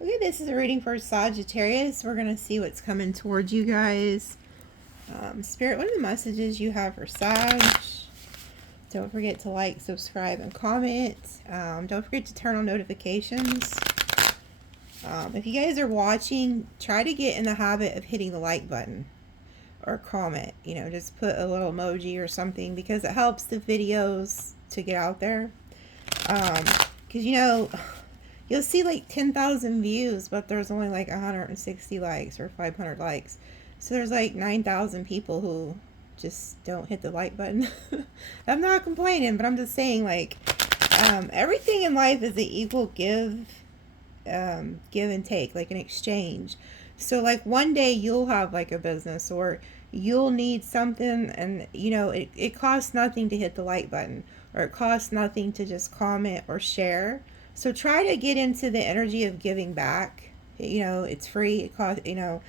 Okay, this is a reading for Sagittarius. We're going to see what's coming towards you guys. Spirit, what are the messages you have for Sag? Don't forget to like, subscribe, and comment. Don't forget to turn on notifications. If you guys are watching, try to get in the habit of hitting the like button or comment. You know, just put a little emoji or something because it helps the videos to get out there. Because, you know, you'll see like 10,000 views, but there's only like 160 likes or 500 likes. So there's like 9,000 people who just don't hit the like button. I'm not complaining, but I'm just saying, like, everything in life is an equal give and take, like an exchange. So like one day you'll have like a business or you'll need something, and you know it costs nothing to hit the like button, or it costs nothing to just comment or share. So try to get into the energy of giving back. You know, it's free. It costs, you know,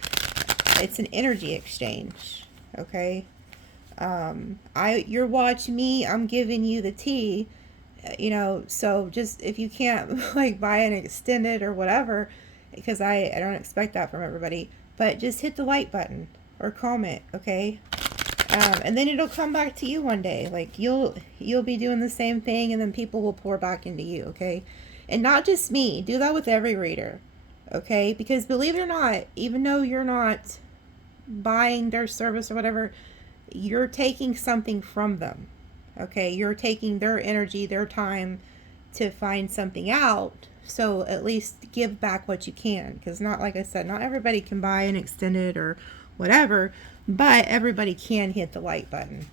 it's an energy exchange. Okay. You're watching me, I'm giving you the tea. You know, so just if you can't like buy an extended or whatever, because I don't expect that from everybody, but just hit the like button or comment, okay? And then it'll come back to you one day. Like you'll be doing the same thing, and then people will pour back into you, okay? And not just me. Do that with every reader, okay? Because believe it or not, even though you're not buying their service or whatever, you're taking something from them. Okay, you're taking their energy, their time to find something out. So at least give back what you can, because not, like I said, not everybody can buy an extended or whatever, but everybody can hit the like button.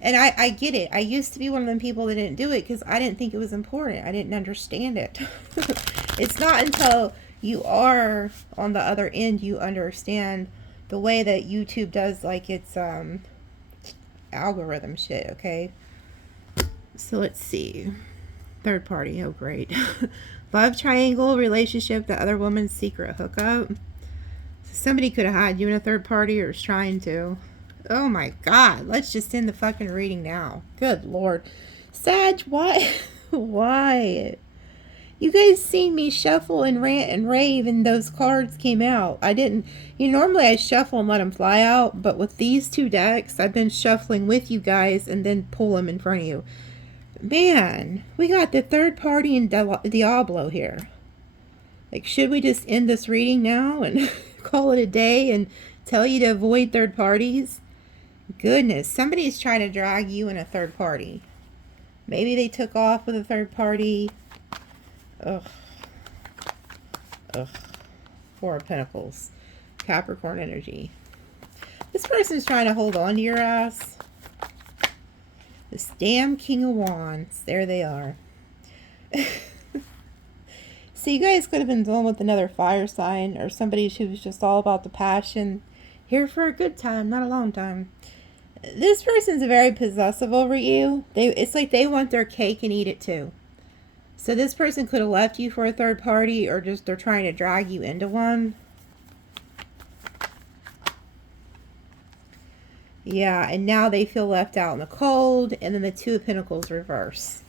And I get it. I used to be one of them people that didn't do it because I didn't think it was important. I didn't understand it. It's not until you are on the other end you understand the way that YouTube does, like, its algorithm shit, okay? So let's see. Third party. Oh, great. Love triangle, relationship, the other woman's secret hookup. Somebody could have had you in a third party or is trying to. Oh my god. Let's just end the fucking reading now. Good lord. Sag, why? Why? You guys seen me shuffle and rant and rave and those cards came out. I didn't. You know, normally I shuffle and let them fly out, but with these two decks, I've been shuffling with you guys and then pull them in front of you. Man, we got the third party in Diablo here. Like, should we just end this reading now and call it a day and tell you to avoid third parties? Goodness, somebody's trying to drag you in a third party. Maybe they took off with a third party. Ugh. Ugh. Four of Pentacles. Capricorn energy. This person's trying to hold on to your ass. This damn King of Wands. There they are. So you guys could have been dealing with another fire sign or somebody who's just all about the passion. Here for a good time, not a long time. This person's very possessive over you. It's like they want their cake and eat it too. So this person could have left you for a third party, or just they're trying to drag you into one. Yeah, and now they feel left out in the cold. And then the Two of Pentacles reverse.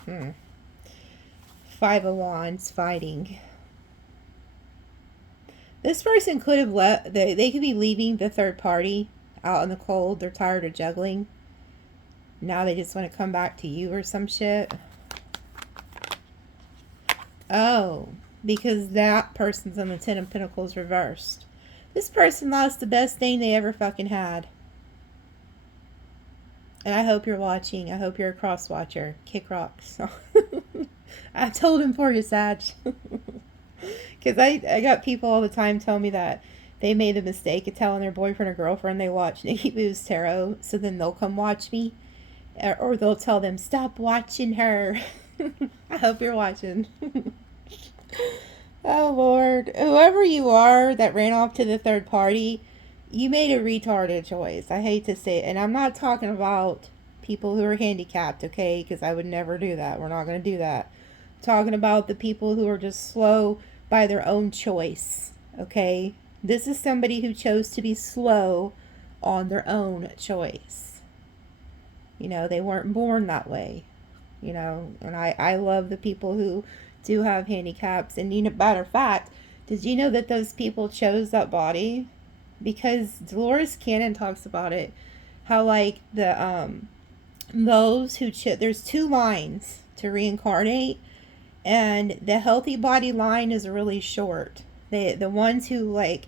Five of Wands fighting. This person could have left. They could be leaving the third party out in the cold. They're tired of juggling. Now they just want to come back to you or some shit. Oh, because that person's on the Ten of Pentacles reversed. This person lost the best thing they ever fucking had. And I hope you're watching. I hope you're a cross watcher. Kick rocks. I told him for you, Sag. Because I got people all the time tell me that they made the mistake of telling their boyfriend or girlfriend they watch NikiBoo'sTarot, so then they'll come watch me. Or they'll tell them, stop watching her. I hope you're watching. Oh, Lord. Whoever you are that ran off to the third party, you made a retarded choice. I hate to say it. And I'm not talking about people who are handicapped, okay? Because I would never do that. We're not going to do that. I'm talking about the people who are just slow by their own choice, okay? This is somebody who chose to be slow on their own choice. You know, they weren't born that way. You know, and I love the people who do have handicaps. And, you know, matter of fact, Did you know that those people chose that body? Because Dolores Cannon talks about it. How, like, those who there's two lines to reincarnate, and the healthy body line is really short. The ones who, like,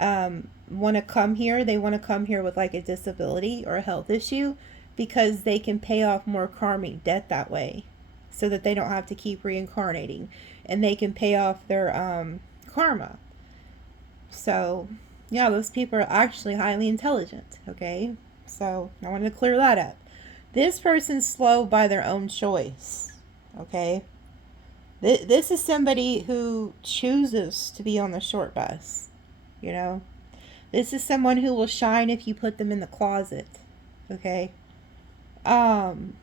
want to come here, they want to come here with, like, a disability or a health issue, because they can pay off more karmic debt that way, so that they don't have to keep reincarnating, and they can pay off their karma. So yeah, those people are actually highly intelligent. Okay, so I wanted to clear that up. This person's slow by their own choice. Okay, this is somebody who chooses to be on the short bus. You know, this is someone who will shine if you put them in the closet. Okay. I'm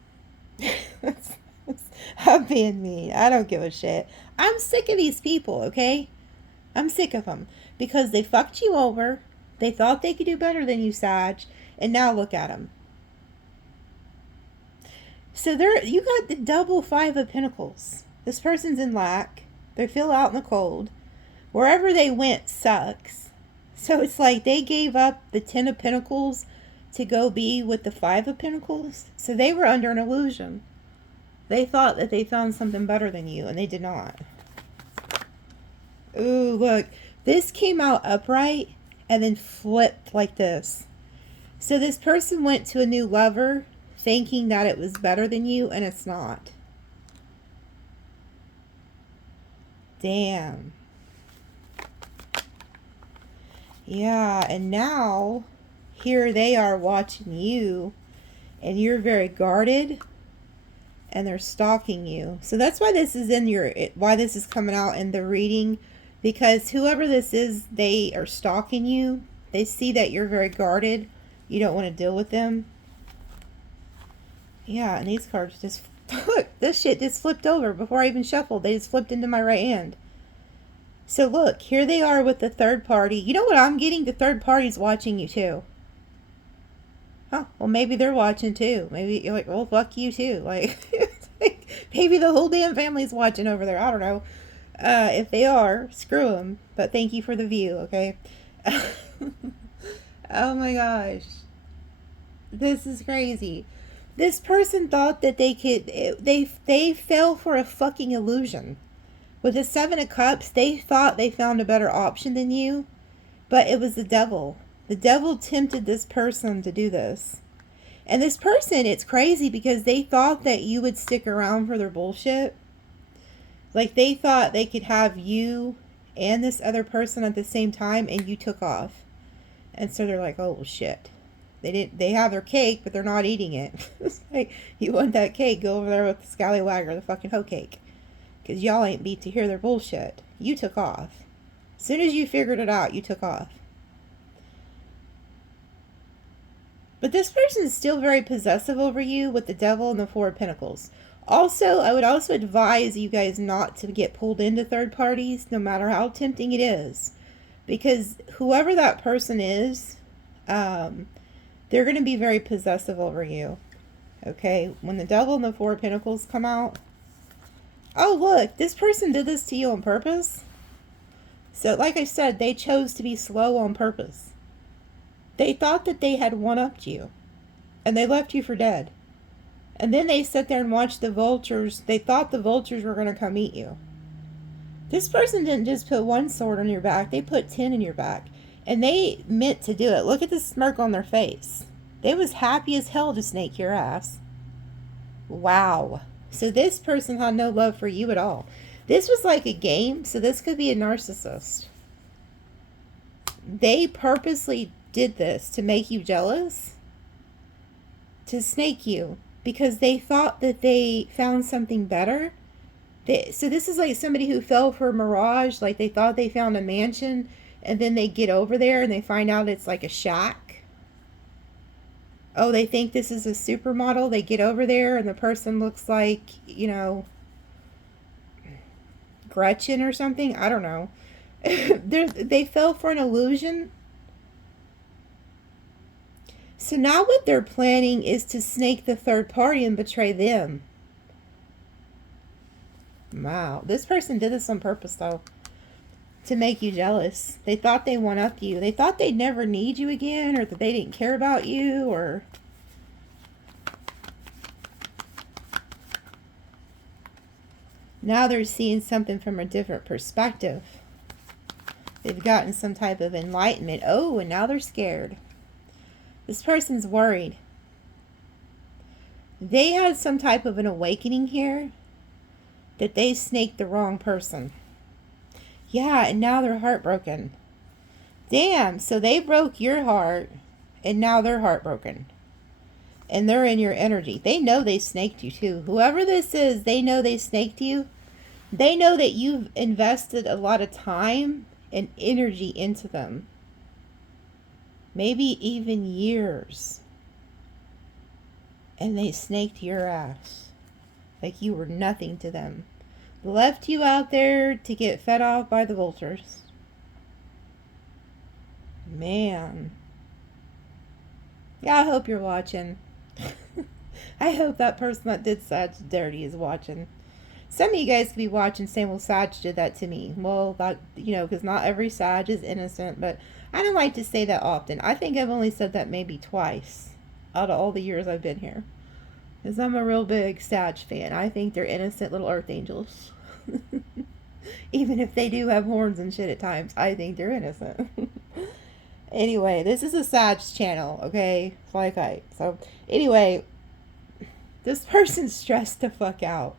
being mean. I don't give a shit. I'm sick of these people, okay? I'm sick of them. Because they fucked you over. They thought they could do better than you, Sag. And now look at them. So you got the double 5 of Pentacles. This person's in lack. They feel out in the cold. Wherever they went sucks. So it's like they gave up the 10 of Pentacles to go be with the 5 of Pentacles. So they were under an illusion. They thought that they found something better than you, and they did not. Ooh, look. This came out upright and then flipped like this. So this person went to a new lover thinking that it was better than you, and it's not. Damn. Yeah, and now here they are watching you, and you're very guarded, and they're stalking you. So that's why this is why this is coming out in the reading, because whoever this is, they are stalking you. They see that you're very guarded. You don't want to deal with them. Yeah, and these cards just, look, this shit just flipped over before I even shuffled. They just flipped into my right hand. So look, here they are with the third party. You know what I'm getting? The third party's watching you too. Oh, well, maybe they're watching too. Maybe you're like, well, fuck you too. Like, maybe the whole damn family's watching over there. I don't know. If they are, screw them. But thank you for the view, okay? Oh my gosh. This is crazy. This person thought that they could, they fell for a fucking illusion. With the 7 of Cups, they thought they found a better option than you, but it was the devil. The devil tempted this person to do this. And this person, it's crazy because they thought that you would stick around for their bullshit. Like, they thought they could have you and this other person at the same time, and you took off. And so they're like, oh, shit. They have their cake, but they're not eating it. It's like, you want that cake, go over there with the scallywag or the fucking hoe cake. Because y'all ain't beat to hear their bullshit. You took off. As soon as you figured it out, you took off. But this person is still very possessive over you with the devil and the 4 of Pentacles. Also, I would also advise you guys not to get pulled into third parties, no matter how tempting it is. Because whoever that person is, they're going to be very possessive over you. Okay? When the devil and the 4 of Pentacles come out, oh, look, this person did this to you on purpose. So, like I said, they chose to be slow on purpose. They thought that they had one-upped you. And they left you for dead. And then they sat there and watched the vultures. They thought the vultures were going to come eat you. This person didn't just put 1 sword on your back. They put 10 in your back. And they meant to do it. Look at the smirk on their face. They was happy as hell to snake your ass. Wow. So this person had no love for you at all. This was like a game, so this could be a narcissist. They purposely did this to make you jealous, to snake you, because they thought that they found something better. So this is like somebody who fell for a mirage, like they thought they found a mansion, and then they get over there and they find out it's like a shack. Oh, they think this is a supermodel. They get over there and the person looks like, you know, Gretchen or something. I don't know. They fell for an illusion. So now what they're planning is to snake the third party and betray them. Wow. This person did this on purpose, though. to make you jealous. They thought they one-upped you. They thought they'd never need you again, or that they didn't care about you, or... Now they're seeing something from a different perspective. They've gotten some type of enlightenment. Oh, and now they're scared. This person's worried. They had some type of an awakening here that they snaked the wrong person. Yeah, and now they're heartbroken. Damn, so they broke your heart, and now they're heartbroken. And they're in your energy. They know they snaked you too. Whoever this is, they know they snaked you. They know that you've invested a lot of time and energy into them. Maybe even years. And they snaked your ass. Like you were nothing to them. Left you out there to get fed off by the vultures. Man. Yeah, I hope you're watching. I hope that person that did Sag dirty is watching. Some of you guys could be watching saying, well, Sag did that to me. Well, that, you know, because not every Sag is innocent, but I don't like to say that often. I think I've only said that maybe twice out of all the years I've been here. Because I'm a real big Sag fan. I think they're innocent little earth angels. Even if they do have horns and shit at times, I think they're innocent. Anyway, this is a Sag channel, okay? Fly kite. So, anyway, this person's stressed the fuck out.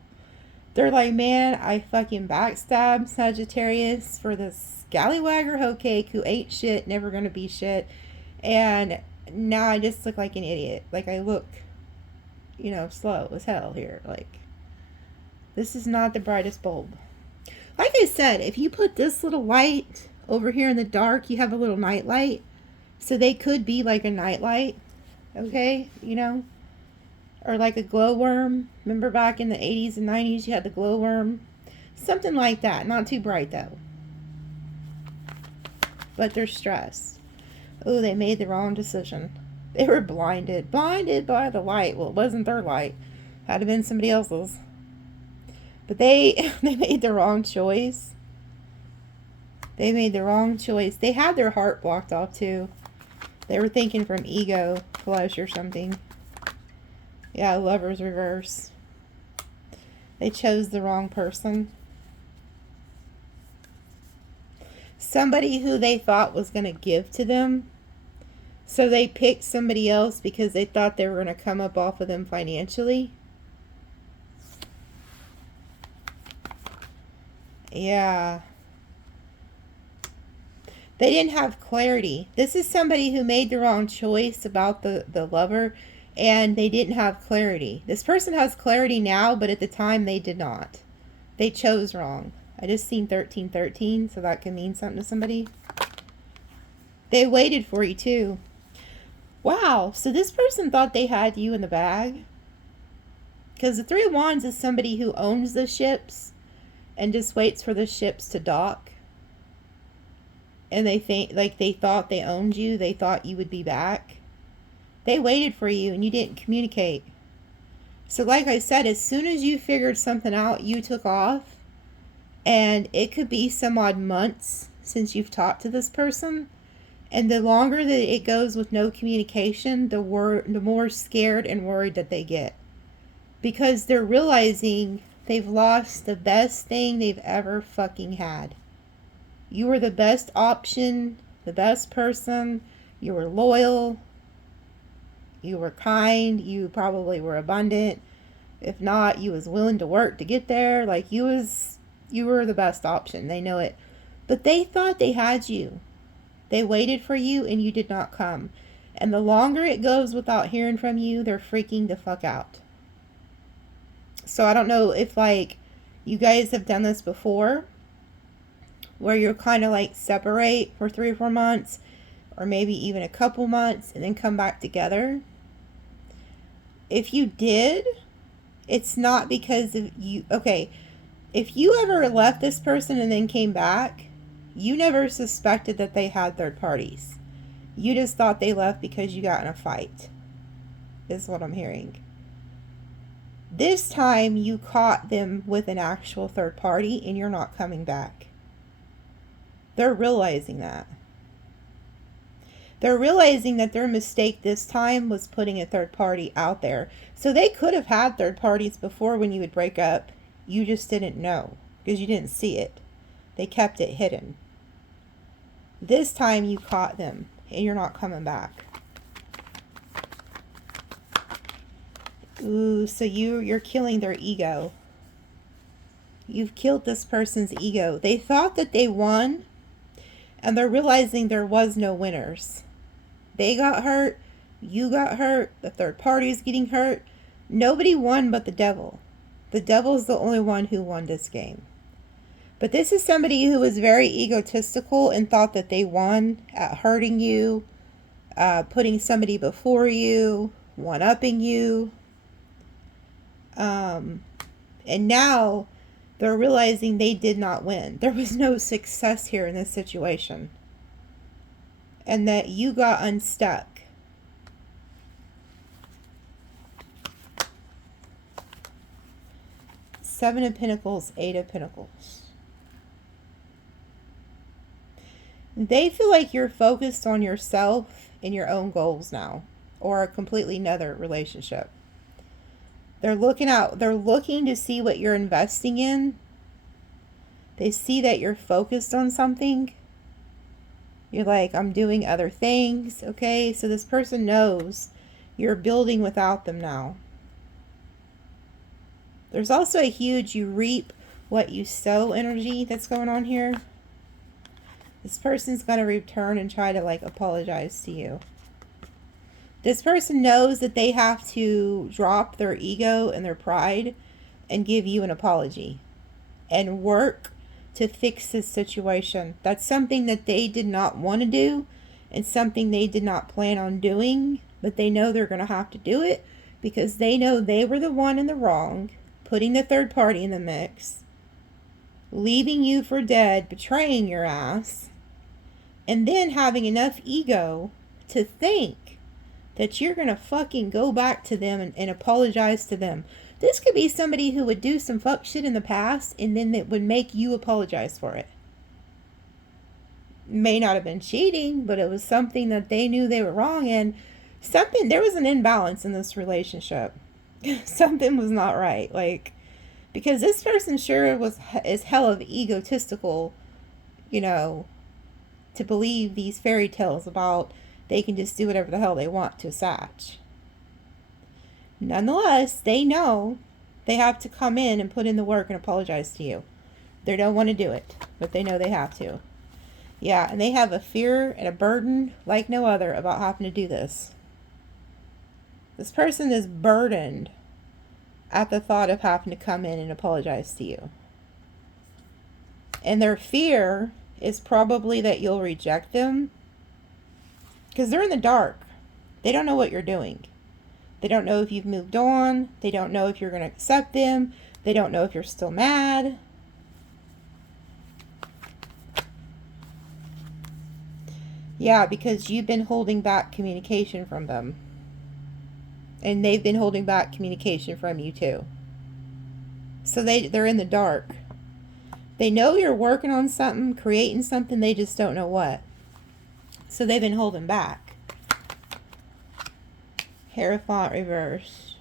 They're like, man, I fucking backstabbed Sagittarius for this scallywagger hoe cake who ain't shit, never gonna be shit. And now I just look like an idiot. Like, I look, you know, slow as hell here. Like, this is not the brightest bulb. Like I said, if you put this little light over here in the dark, you have a little night light. So they could be like a night light, okay, you know? Or like a glowworm. Remember back in the 80s and 90s, you had the glowworm? Something like that. Not too bright, though. But they're stressed. Oh, they made the wrong decision. They were blinded. Blinded by the light. Well, it wasn't their light. Had to have been somebody else's. But they made the wrong choice. They made the wrong choice. They had their heart blocked off, too. They were thinking from ego, flesh, or something. Yeah, Lover's reverse. They chose the wrong person. Somebody who they thought was going to give to them. So they picked somebody else because they thought they were going to come up off of them financially. Yeah. They didn't have clarity. This is somebody who made the wrong choice about the lover, and they didn't have clarity. This person has clarity now, but at the time they did not. They chose wrong. I just seen 1313, so that can mean something to somebody. They waited for you too. Wow, so this person thought they had you in the bag. Because the Three of Wands is somebody who owns the ships and just waits for the ships to dock. And they think, like, they thought they owned you. They thought you would be back. They waited for you and you didn't communicate. So like I said, as soon as you figured something out, you took off. And it could be some odd months since you've talked to this person. And the longer that it goes with no communication, the more scared and worried that they get. Because they're realizing they've lost the best thing they've ever fucking had. You were the best option, the best person. You were loyal. You were kind. You probably were abundant. If not, you was willing to work to get there. Like, you were the best option. They know it. But they thought they had you. They waited for you and you did not come. And the longer it goes without hearing from you, they're freaking the fuck out. So I don't know if, like, you guys have done this before, where you're kind of like separate for 3 or 4 months, or maybe even a couple months, and then come back together. If you did, it's not because of you. Okay, if you ever left this person and then came back, you never suspected that they had third parties. You just thought they left because you got in a fight, is what I'm hearing. This time you caught them with an actual third party and you're not coming back. They're realizing that. They're realizing that their mistake this time was putting a third party out there. So they could have had third parties before when you would break up. You just didn't know because you didn't see it. They kept it hidden. This time you caught them and you're not coming back. Ooh, so you're killing their ego. You've killed this person's ego. They thought that they won, and they're realizing there was no winners. They got hurt. You got hurt. The third party is getting hurt. Nobody won but the devil. The devil is the only one who won this game. But this is somebody who was very egotistical and thought that they won at hurting you, putting somebody before you, one-upping you. And now they're realizing they did not win. There was no success here in this situation. And that you got unstuck. Seven of Pentacles, Eight of Pentacles. They feel like you're focused on yourself and your own goals now. Or a completely another relationship. They're looking to see what you're investing in. They see that you're focused on something. You're like, I'm doing other things, okay? So this person knows you're building without them now. There's also a huge you reap what you sow energy that's going on here. This person's going to return and try to like apologize to you. This person knows that they have to drop their ego and their pride and give you an apology and work to fix this situation. That's something that they did not want to do and something they did not plan on doing, but they know they're going to have to do it because they know they were the one in the wrong, putting the third party in the mix, leaving you for dead, betraying your ass, and then having enough ego to think that you're going to fucking go back to them and apologize to them. This could be somebody who would do some fuck shit in the past and then it would make you apologize for it. May not have been cheating, but it was something that they knew they were wrong in. There was an imbalance in this relationship. Something was not right. Like, because this person sure is hell of egotistical, you know, to believe these fairy tales about they can just do whatever the hell they want to a Sag. Nonetheless, they know they have to come in and put in the work and apologize to you. They don't want to do it, but they know they have to. Yeah, and they have a fear and a burden like no other about having to do this. This person is burdened at the thought of having to come in and apologize to you. And their fear is probably that you'll reject them because they're in the dark. They don't know what you're doing. They don't know if you've moved on. They don't know if you're going to accept them. They don't know if you're still mad. Yeah, because you've been holding back communication from them. And they've been holding back communication from you too. So they're in the dark. They know you're working on something, creating something, they just don't know what. So they've been holding back. Hierophant reverse.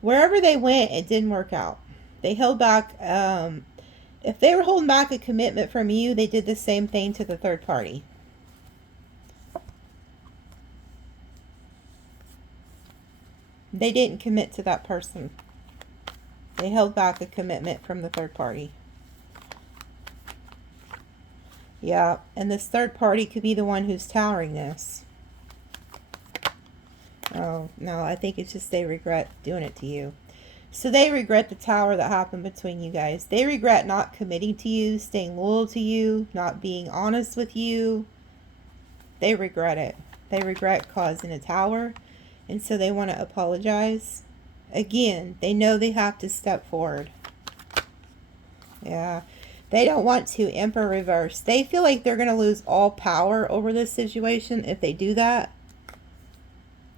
Wherever they went, it didn't work out. They held back. If they were holding back a commitment from you, they did the same thing to the third party. They didn't commit to that person. They held back a commitment from the third party. Yeah, and this third party could be the one who's towering this. Oh, no, I think it's just they regret doing it to you. So they regret the tower that happened between you guys. They regret not committing to you, staying loyal to you, not being honest with you. They regret it. They regret causing a tower. And so they want to apologize. Again, they know they have to step forward. Yeah. They don't want to. Emperor reverse. They feel like they're going to lose all power over this situation if they do that.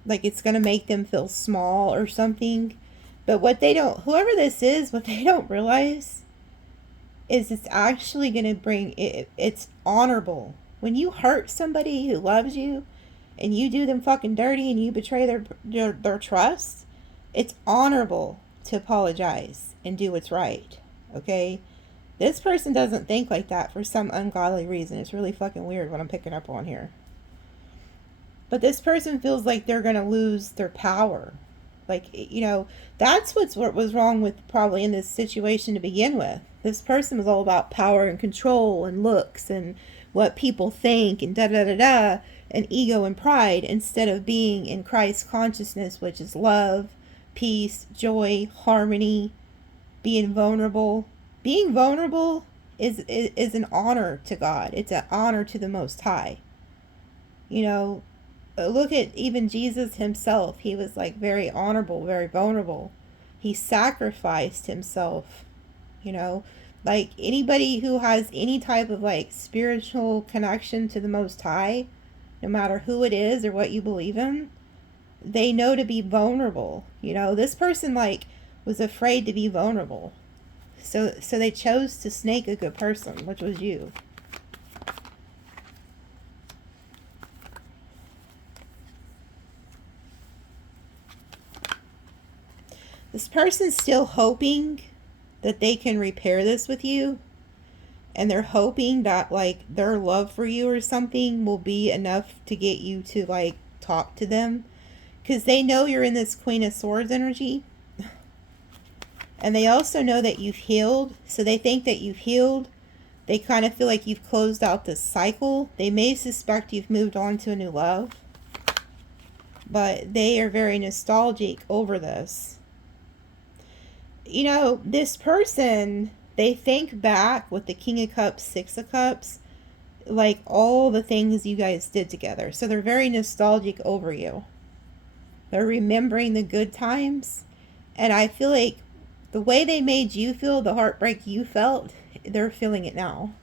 Like it's going to make them feel small or something. But what they don't, whoever this is, what they don't realize is it's actually going to bring it, it's honorable. When you hurt somebody who loves you and you do them fucking dirty and you betray their trust, it's honorable to apologize and do what's right. Okay? This person doesn't think like that for some ungodly reason. It's really fucking weird what I'm picking up on here. But this person feels like they're going to lose their power. Like, you know, that's what was wrong with probably in this situation to begin with. This person was all about power and control and looks and what people think and da-da-da-da and ego and pride, instead of being in Christ's consciousness, which is love, peace, joy, harmony, being vulnerable. Being vulnerable is an honor to God. It's an honor to the Most High. You know, look at even Jesus himself. He was like very honorable, very vulnerable. He sacrificed himself, you know. Like anybody who has any type of like spiritual connection to the Most High, no matter who it is or what you believe in, they know to be vulnerable. You know, this person like was afraid to be vulnerable. So they chose to snake a good person, which was you. This person's still hoping that they can repair this with you. And they're hoping that like their love for you or something will be enough to get you to like talk to them. Because they know you're in this Queen of Swords energy. And they also know that you've healed. So they think that you've healed. They kind of feel like you've closed out this cycle. They may suspect you've moved on to a new love. But they are very nostalgic over this. You know, this person, they think back with the King of Cups, Six of Cups, like all the things you guys did together. So they're very nostalgic over you. They're remembering the good times. And I feel like the way they made you feel, the heartbreak you felt, they're feeling it now.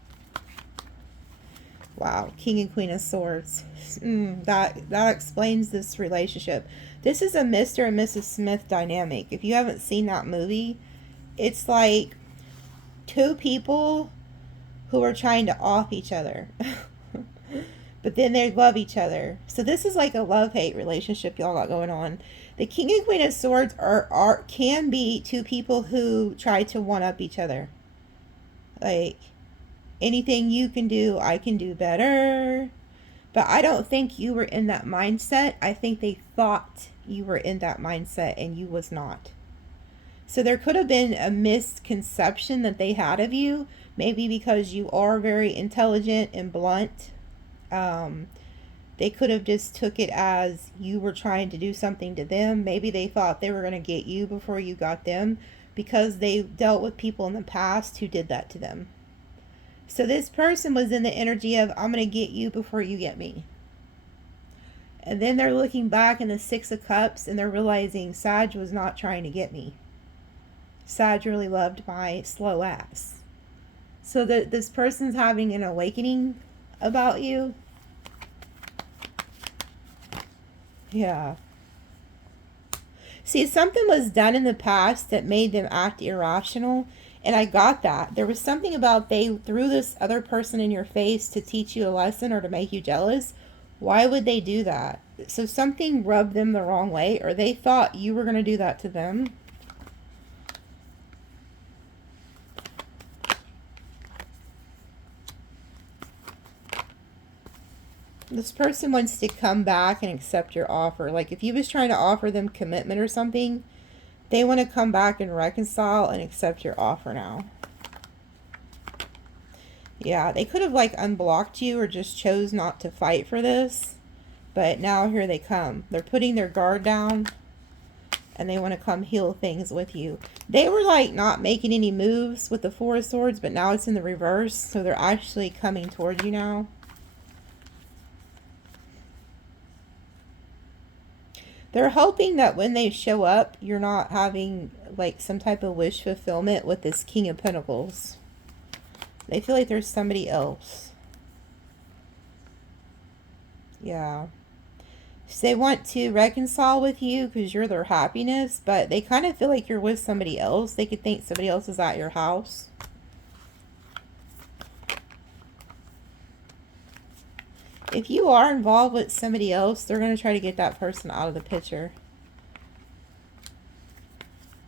Wow, King and Queen of Swords. That explains this relationship. This is a Mr. and Mrs. Smith dynamic. If you haven't seen that movie, it's like two people who are trying to off each other. But then they love each other. So this is like a love-hate relationship y'all got going on. The King and Queen of Swords can be two people who try to one-up each other. Like, anything you can do, I can do better. But I don't think you were in that mindset. I think they thought you were in that mindset and you was not. So there could have been a misconception that they had of you. Maybe because you are very intelligent and blunt. They could have just took it as you were trying to do something to them. Maybe they thought they were going to get you before you got them, because they dealt with people in the past who did that to them. So this person was in the energy of, I'm going to get you before you get me. And then they're looking back in the Six of Cups and they're realizing Sag was not trying to get me. Sag really loved my slow ass. So this person's having an awakening about you. Yeah. See, something was done in the past that made them act irrational. And I got that. There was something about they threw this other person in your face to teach you a lesson or to make you jealous. Why would they do that? So something rubbed them the wrong way, or they thought you were going to do that to them. This person wants to come back and accept your offer. Like if you was trying to offer them commitment or something, they want to come back and reconcile and accept your offer now. Yeah, they could have like unblocked you or just chose not to fight for this. But now here they come. They're putting their guard down and they want to come heal things with you. They were like not making any moves with the Four of Swords, but now it's in the reverse. So they're actually coming towards you now. They're hoping that when they show up, you're not having like some type of wish fulfillment with this King of Pentacles. They feel like there's somebody else. Yeah. So they want to reconcile with you because you're their happiness, but they kind of feel like you're with somebody else. They could think somebody else is at your house. If you are involved with somebody else, they're going to try to get that person out of the picture.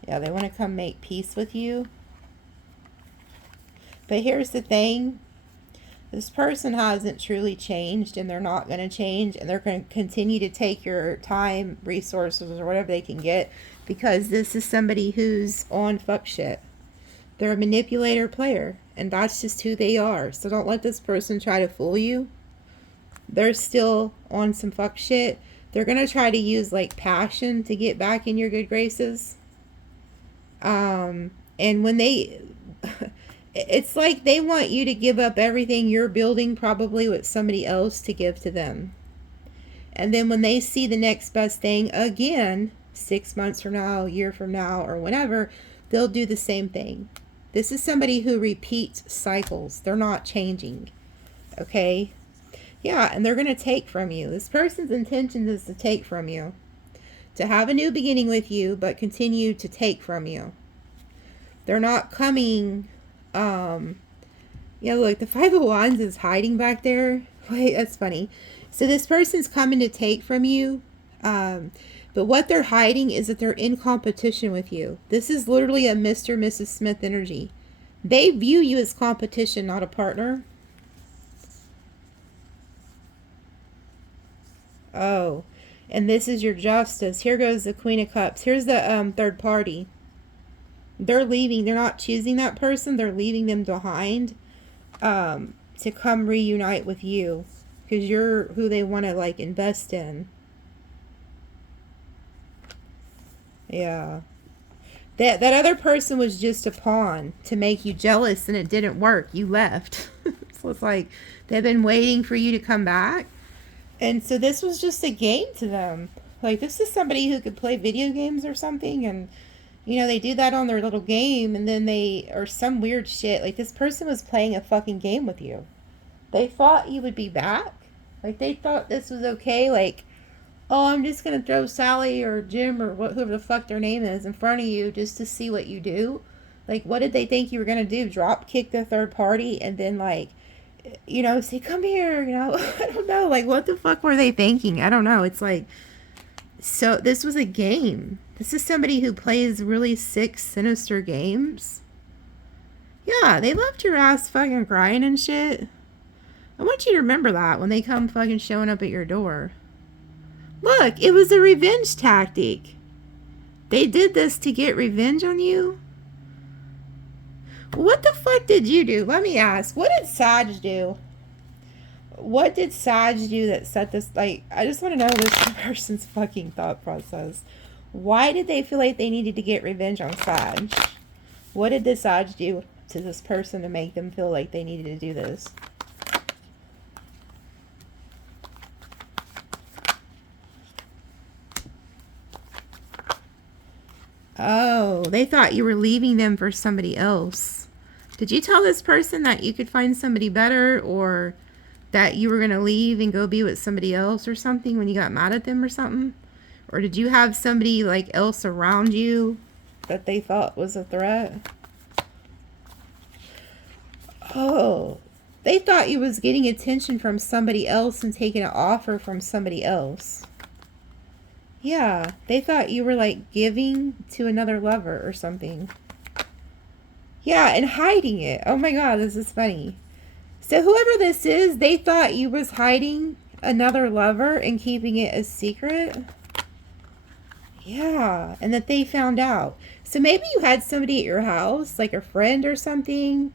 Yeah, they want to come make peace with you. But here's the thing. This person hasn't truly changed, and they're not going to change, and they're going to continue to take your time, resources, or whatever they can get, because this is somebody who's on fuck shit. They're a manipulator player, and that's just who they are. So don't let this person try to fool you. They're still on some fuck shit. They're going to try to use like passion to get back in your good graces. And when they... It's like they want you to give up everything you're building, probably with somebody else, to give to them. And then when they see the next best thing again, 6 months from now, a year from now, or whenever, they'll do the same thing. This is somebody who repeats cycles. They're not changing. Okay? Yeah, and they're going to take from you. This person's intention is to take from you. To have a new beginning with you, but continue to take from you. They're not coming... yeah, look, the Five of Wands is hiding back there. Wait, that's funny. So this person's coming to take from you, but what they're hiding is that they're in competition with you. This is literally a Mr. and Mrs. Smith energy. They view you as competition, not a partner. Oh, and this is your Justice. Here goes the Queen of Cups. Here's the third party. They're leaving. They're not choosing that person. They're leaving them behind to come reunite with you because you're who they want to like invest in. Yeah. That other person was just a pawn to make you jealous, and it didn't work. You left. So it's like they've been waiting for you to come back. And so this was just a game to them. Like, this is somebody who could play video games or something, and you know, they do that on their little game, and then they, or some weird shit. Like, this person was playing a fucking game with you. They thought you would be back. Like, they thought this was okay. Like, oh, I'm just going to throw Sally or Jim or whoever the fuck their name is in front of you just to see what you do. Like, what did they think you were going to do? Drop kick the third party and then, like, you know, say, come here, you know? I don't know. Like, what the fuck were they thinking? I don't know. It's like, so this was a game. This is somebody who plays really sick, sinister games. Yeah, they left your ass fucking crying and shit. I want you to remember that when they come fucking showing up at your door. Look, it was a revenge tactic. They did this to get revenge on you? What the fuck did you do? Let me ask. What did Sag do? What did Sag do that set this... Like, I just want to know this person's fucking thought process. Why did they feel like they needed to get revenge on Sag? What did this Sag do to this person to make them feel like they needed to do this? Oh, they thought you were leaving them for somebody else. Did you tell this person that you could find somebody better, or that you were going to leave and go be with somebody else or something when you got mad at them or something? Or did you have somebody like else around you that they thought was a threat? Oh, they thought you was getting attention from somebody else and taking an offer from somebody else. Yeah, they thought you were like giving to another lover or something. Yeah, and hiding it. Oh my god, this is funny. So whoever this is, they thought you was hiding another lover and keeping it a secret. Yeah, and that they found out. So maybe you had somebody at your house, like a friend or something.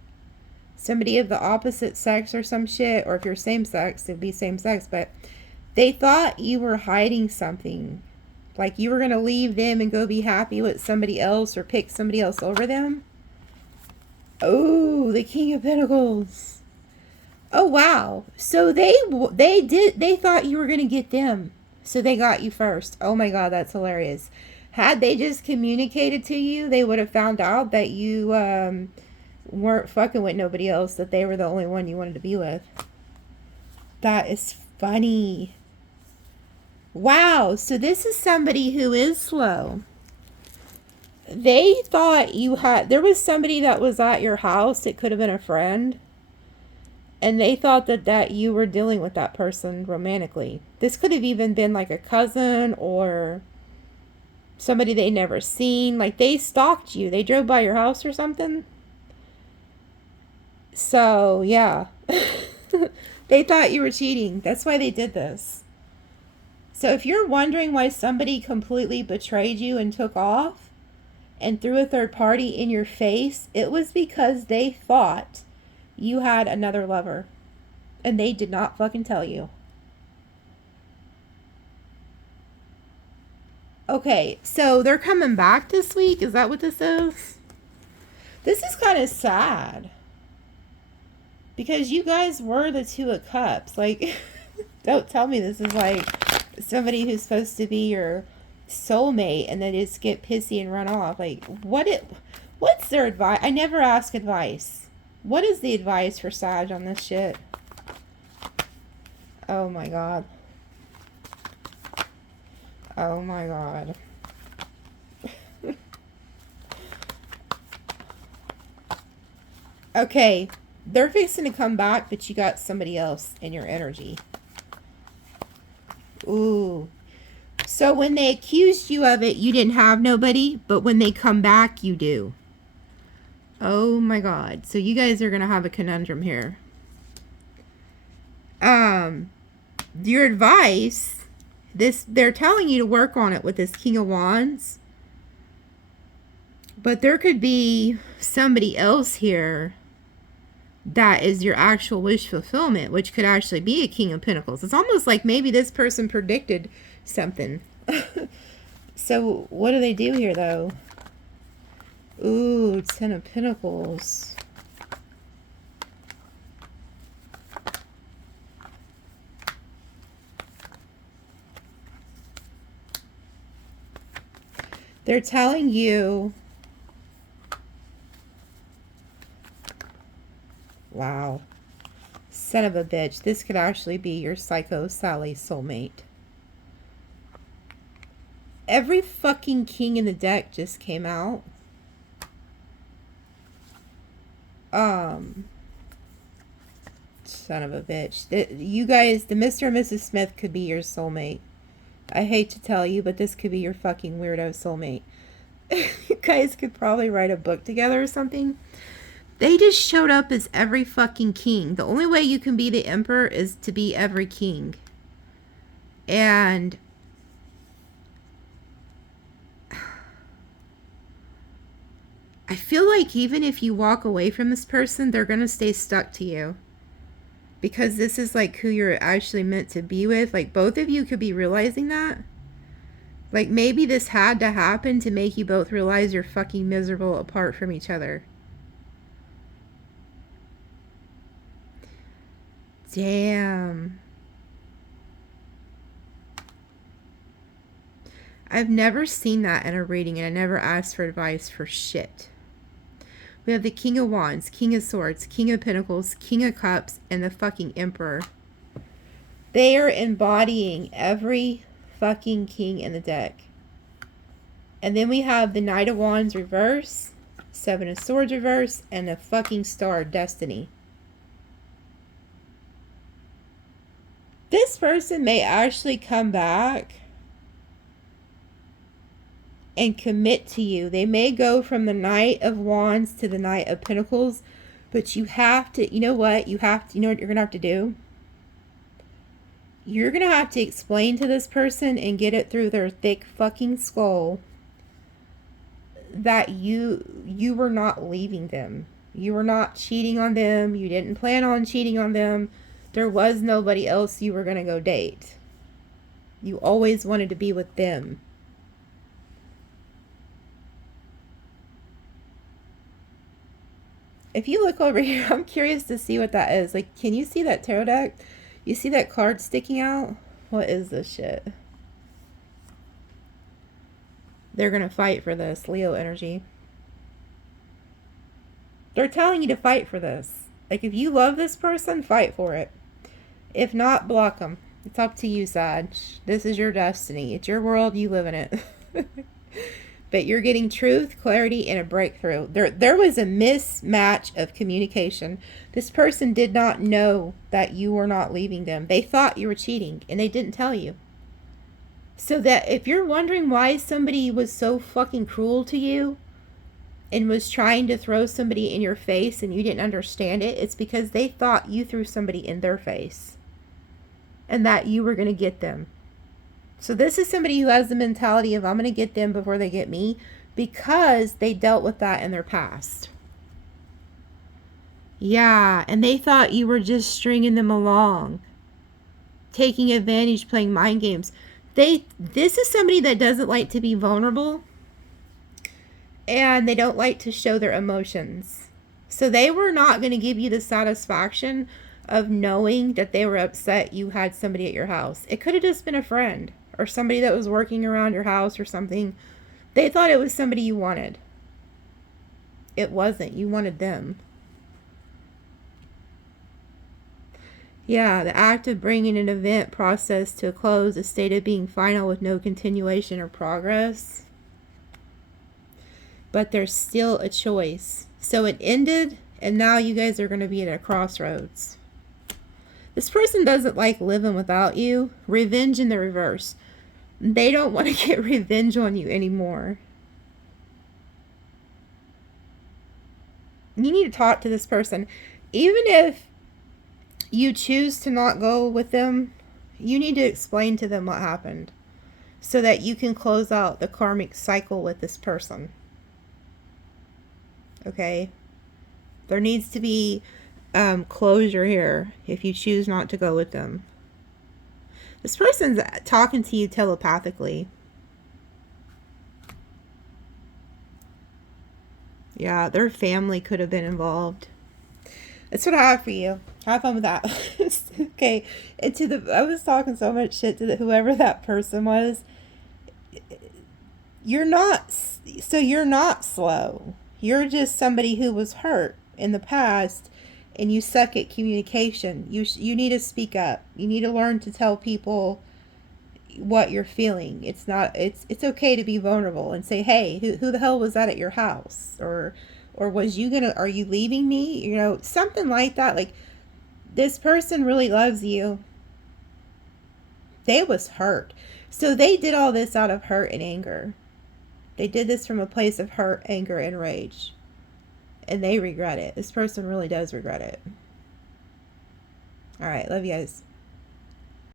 Somebody of the opposite sex or some shit. Or if you're same sex, it'd be same sex. But they thought you were hiding something. Like you were going to leave them and go be happy with somebody else or pick somebody else over them. Oh, the King of Pentacles. Oh, wow. So they thought you were going to get them. So they got you first. Oh my god, that's hilarious. Had they just communicated to you, they would have found out that you weren't fucking with nobody else, that they were the only one you wanted to be with. That is funny. Wow, so this is somebody who is slow. They thought you had, there was somebody that was at your house. It could have been a friend. And they thought that you were dealing with that person romantically. This could have even been like a cousin or somebody they never seen. Like they stalked you. They drove by your house or something. So, yeah. They thought you were cheating. That's why they did this. So if you're wondering why somebody completely betrayed you and took off and threw a third party in your face, it was because they thought you had another lover. And they did not fucking tell you. Okay, so they're coming back this week? Is that what this is? This is kind of sad. Because you guys were the Two of Cups. Like, don't tell me this is like somebody who's supposed to be your soulmate and they just get pissy and run off. Like, what's their advice? I never ask advice. What is the advice for Sag on this shit? Oh my god. Oh my god. Okay, they're fixing to come back, but you got somebody else in your energy. Ooh. So when they accused you of it, you didn't have nobody, but when they come back, you do. Oh my god. So you guys are going to have a conundrum here. Your advice, they're telling you to work on it with this King of Wands. But there could be somebody else here that is your actual wish fulfillment, which could actually be a King of Pentacles. It's almost like maybe this person predicted something. So what do they do here, though? Ooh, 10 of Pentacles. They're telling you... Wow. Son of a bitch. This could actually be your Psycho Sally soulmate. Every fucking king in the deck just came out. Son of a bitch. You guys, the Mr. and Mrs. Smith could be your soulmate. I hate to tell you, but this could be your fucking weirdo soulmate. You guys could probably write a book together or something. They just showed up as every fucking king. The only way you can be the emperor is to be every king. And I feel like even if you walk away from this person, they're going to stay stuck to you. Because this is like who you're actually meant to be with. Like both of you could be realizing that. Like maybe this had to happen to make you both realize you're fucking miserable apart from each other. Damn. I've never seen that in a reading, and I never asked for advice for shit. We have the King of Wands, King of Swords, King of Pentacles, King of Cups, and the fucking Emperor. They are embodying every fucking king in the deck. And then we have the Knight of Wands reverse, Seven of Swords reverse, and the fucking Star, Destiny. This person may actually come back and commit to you. They may go from the Knight of Wands to the Knight of Pentacles, but you have to, you know what? You know what you're going to have to do? You're going to have to explain to this person and get it through their thick fucking skull that you were not leaving them. You were not cheating on them. You didn't plan on cheating on them. There was nobody else you were going to go date. You always wanted to be with them. If you look over here, I'm curious to see what that is. Like, can you see that tarot deck? You see that card sticking out? What is this shit? They're going to fight for this. Leo energy. They're telling you to fight for this. Like, if you love this person, fight for it. If not, block them. It's up to you, Sag. This is your destiny. It's your world. You live in it. But you're getting truth, clarity, and a breakthrough. There was a mismatch of communication. This person did not know that you were not leaving them. They thought you were cheating, and they didn't tell you. So that if you're wondering why somebody was so fucking cruel to you and was trying to throw somebody in your face and you didn't understand it, it's because they thought you threw somebody in their face and that you were going to get them. So this is somebody who has the mentality of, I'm going to get them before they get me, because they dealt with that in their past. Yeah, and they thought you were just stringing them along, taking advantage, playing mind games. This is somebody that doesn't like to be vulnerable, and they don't like to show their emotions. So they were not going to give you the satisfaction of knowing that they were upset you had somebody at your house. It could have just been a friend or somebody that was working around your house or something. They thought it was somebody you wanted. It wasn't. You wanted them. Yeah, the act of bringing an event process to a close, a state of being final with no continuation or progress. But there's still a choice. So it ended, and now you guys are going to be at a crossroads. This person doesn't like living without you. Revenge in the reverse. They don't want to get revenge on you anymore. You need to talk to this person. Even if you choose to not go with them, you need to explain to them what happened so that you can close out the karmic cycle with this person. Okay? There needs to be closure here if you choose not to go with them. This person's talking to you telepathically. Yeah, their family could have been involved. That's what I have for you. Have fun with that. Okay. And I was talking so much shit to whoever that person was. You're not slow. You're just somebody who was hurt in the past, and you suck at communication. You need to speak up. You need to learn to tell people what you're feeling. It's okay to be vulnerable and say, hey, who the hell was that at your house? Or are you leaving me? You know, something like that. Like, this person really loves you. They was hurt. So they did all this out of hurt and anger. They did this from a place of hurt, anger, and rage. And they regret it. This person really does regret it. All right. Love you guys.